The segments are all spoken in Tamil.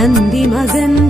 Nandi Mazen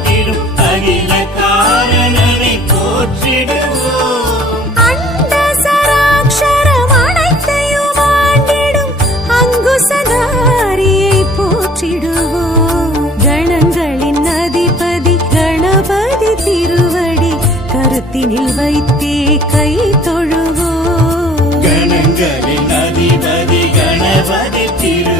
போற்றிடும் அகில காரணனை போற்றிடுவோம். போற்றிடுவோம். கணங்களின் அதிபதி கணபதி திருவடி கருத்தினில் வைத்தே கை தொழுவோம். கணங்களின் அதிபதி கணபதி திரு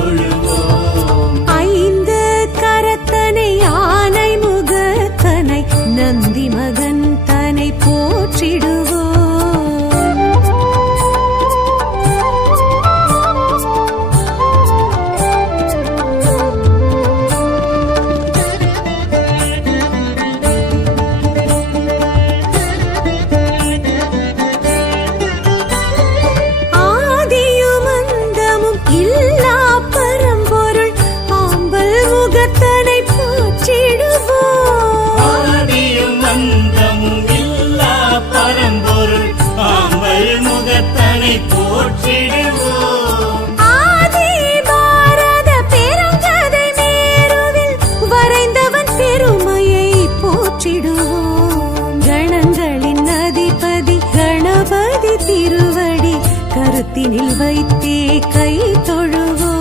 கையில் வைத்தே கை தொழுவோ.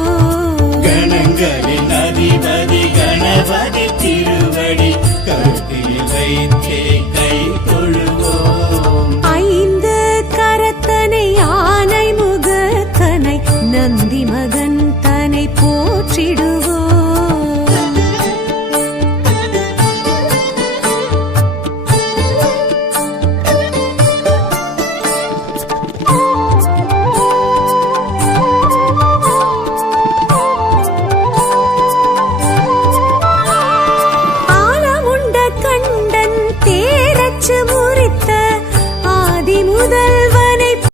கணங்களின் அதிபதி கணபதி.